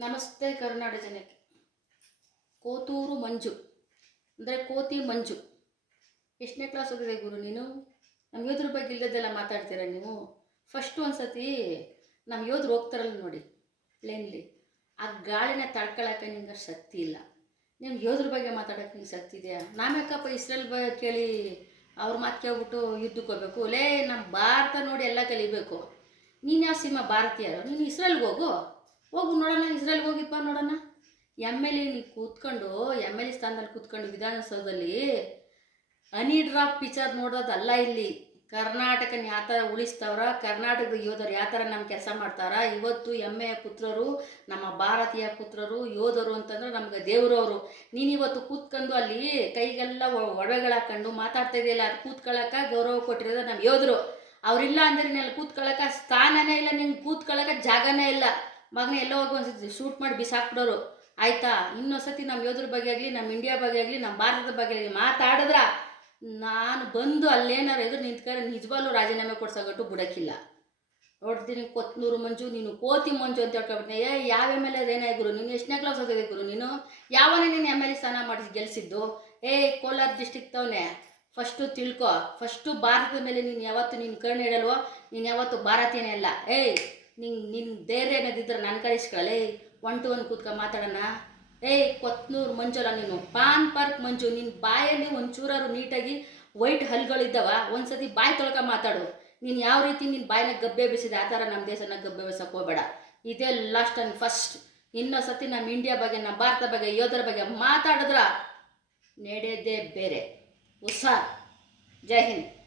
ನಮಸ್ತೆ ಕರ್ನಾಟಕ ಜನಕ್ಕೆ. ಕೋತೂರು ಮಂಜು. ಅಂದರೆ ಕೋತಿ ಮಂಜು. ಎಷ್ಟನೇ ಕ್ಲಾಸ್ ಹೋಗಿದೆ ಗುರು ನೀನು? ನಮ್ಮ ಯೋಧರ ಬಗ್ಗೆ ಇಲ್ಲದೆಲ್ಲ ಮಾತಾಡ್ತೀರ ನೀವು? ಫಸ್ಟ್ ಒಂದು ಸತಿ ನಮ್ಮ ಯೋಧರು ಹೋಗ್ತಾರಲ್ಲ ನೋಡಿ ಪ್ಲೇನ್ಲಿ ಆ ಗಾಳಿನ ತಡ್ಕೊಳಕ್ಕೆ ನಿಮ್ಗೆ ಶಕ್ತಿ ಇಲ್ಲ. ನಿಮ್ಮ ಯೋಧರ ಬಗ್ಗೆ ಮಾತಾಡೋಕ್ಕೆ ನಿಮ್ಗೆ ಶಕ್ತಿ ಇದೆಯಾ? ನಾಮ್ಯಾಕಪ್ಪ ಇಸ್ರೇಲ್ ಬ ಕೇಳಿ ಅವ್ರ ಮಾತು ಕೇಳ್ಬಿಟ್ಟು ಯುದ್ಧಕ್ಕೆ ಲೇ ನಮ್ಮ ಭಾರತ ನೋಡಿ ಎಲ್ಲ ಕಲಿಬೇಕು. ನೀನು ಯಾವ ಸಿಂಹ ಭಾರತೀಯರು? ನೀನು ಇಸ್ರೇಲ್ಗೆ ಹೋಗು. ಹೋಗು ನೋಡೋಣ ಇಸ್ರೇಲ್ಗೆ ಹೋಗಿಪ್ಪ ನೋಡೋಣ ಎಂ ಎಲ್ ಎ ಕೂತ್ಕೊಂಡು, ಎಂ ಎಲ್ ಎ ಸ್ಥಾನದಲ್ಲಿ ಕೂತ್ಕೊಂಡು ವಿಧಾನಸೌಧದಲ್ಲಿ ಹನಿ ಡ್ರಾಪ್ ಪಿಕ್ಚರ್ ನೋಡೋದಲ್ಲ ಇಲ್ಲಿ. ಕರ್ನಾಟಕನ ಯಾವ ಥರ ಉಳಿಸ್ತವ್ರ, ಕರ್ನಾಟಕದ ಯೋಧರು ಯಾವ ಥರ ನಮ್ಮ ಕೆಲಸ ಮಾಡ್ತಾರ? ಇವತ್ತು ಹೆಮ್ಮೆಯ ಪುತ್ರರು, ನಮ್ಮ ಭಾರತೀಯ ಪುತ್ರರು, ಯೋಧರು ಅಂತಂದ್ರೆ ನಮ್ಗೆ ದೇವರವರು ನೀನು ಇವತ್ತು ಕೂತ್ಕೊಂಡು ಅಲ್ಲಿ ಕೈಗೆಲ್ಲ ಒಡವೆಗಳು ಹಾಕೊಂಡು ಮಾತಾಡ್ತಾ ಇದೆಯಲ್ಲ, ಅದು ಕೂತ್ಕೊಳ್ಳೋಕೆ ಗೌರವ ಕೊಟ್ಟಿರೋದು ನಮ್ಮ ಯೋಧರು. ಅವರಿಲ್ಲ ಅಂದ್ರೆ ಅಲ್ಲಿ ಕೂತ್ಕೊಳ್ಳೋಕೆ ಸ್ಥಾನನೇ ಇಲ್ಲ ನಿಂಗೆ ಕೂತ್ಕೊಳ್ಳೋಕೆ ಜಾಗನೇ ಇಲ್ಲ. ಮಗನ ಎಲ್ಲೋ ಹೋಗಿ ಒಂದ್ಸತಿ ಶೂಟ್ ಮಾಡಿ ಬಿಸಾಕ್ಬಿಡೋರು. ಆಯ್ತಾ? ಇನ್ನೊಂದ್ಸತಿ ನಮ್ಮ ಯೋಧರ ಬಗ್ಗೆ ಆಗಲಿ ನಮ್ಮ ಇಂಡಿಯಾ ಬಗ್ಗೆ ಆಗಲಿ ನಮ್ಮ ಭಾರತದ ಬಗ್ಗೆ ಆಗಲಿ ಮಾತಾಡಿದ್ರ ನಾನು ಬಂದು ಅಲ್ಲೇನಾರು ಎದುರು ನಿಂತ್ಕೊಂಡು ನಿಜವಾಗ್ಲೂ ರಾಜೀನಾಮೆ ಕೊಡ್ಸೋಗಟ್ಟು ಬಿಡೋಕ್ಕಿಲ್ಲ. ನೋಡ್ತೀನಿ ಕೊತ್ನೂರು ಮಂಜು, ನೀನು ಕೋತಿ ಮಂಜು ಅಂತ ಹೇಳ್ಕೊಬಿಟ್ಟೆ ಏ, ಯಾವ ಎಂ ಎಲ್ ಗುರು, ನೀನು ಎಷ್ಟನೇ ಕ್ಲಾಸ್ ಓದಿದೆ ಗುರು ನೀನು? ಯಾವನೇ ನೀನು ಎಂ ಎಲ್ ಎ ಸ್ಥಾನ ಮಾಡಿ ಗೆಲ್ಸಿದ್ದು? ಏ, ಕೋಲಾರ ಡಿಸ್ಟಿಕ್ ತವನೇ ಫಸ್ಟು ತಿಳ್ಕೊ. ಫಸ್ಟು ಭಾರತದ ಮೇಲೆ ನೀನು ಯಾವತ್ತು ನೀನು ಕಣ್ಣು ಇಡಲ್ವೋ ನೀನು ಯಾವತ್ತು ಭಾರತೀಯನೇ ಅಲ್ಲ. ಏಯ್ ನಿಂಗೆ ನಿನ್ನ ಧೈರ್ಯ ಏನಾದಿದ್ರೆ ನನ್ನ ಕಳಿಸ್ಕೊಳ್ಳಿ ಒನ್ ಟು ಒನ್ ಕೂತ್ಕೊಂಡು ಮಾತಾಡೋಣ. ಏಯ್ ಕೊತ್ನೂರು ಮಂಜುಲ ನೀನು. ಪಾನ್ ಪಾರ್ಕ್ ಮಂಜು ನಿನ್ನ ಬಾಯಲ್ಲಿ ಒಂಚೂರಾರು ನೀಟಾಗಿ ವೈಟ್ ಹಲ್ಗಳಿದ್ದಾವ. ಒಂದ್ಸತಿ ಬಾಯಿ ತೊಳ್ಕ ಮಾತಾಡು. ನೀನು ಯಾವ ರೀತಿ ನಿನ್ನ ಬಾಯಿನ ಗಬ್ಬೆ ಬಿಸಿದೆ, ಆ ಥರ ನಮ್ಮ ದೇಶನ ಗಬ್ಬೆ ಬೇಸಕ್ಕೆ ಹೋಗಬೇಡ. ಇದೇ ಲಾಸ್ಟ್ ಆ್ಯಂಡ್ ಫಸ್ಟ್ ಇನ್ನೊಂದು ಸತಿ ನಮ್ಮ ಇಂಡಿಯಾ ಬಗ್ಗೆ ನಮ್ಮ ಭಾರತ ಬಗ್ಗೆ, ಯೋಧರ ಬಗ್ಗೆ ಮಾತಾಡಿದ್ರ ನಡೆಯೋದೇ ಬೇರೆ. ಹುಷಾರ್. ಜೈ ಹಿಂದ್.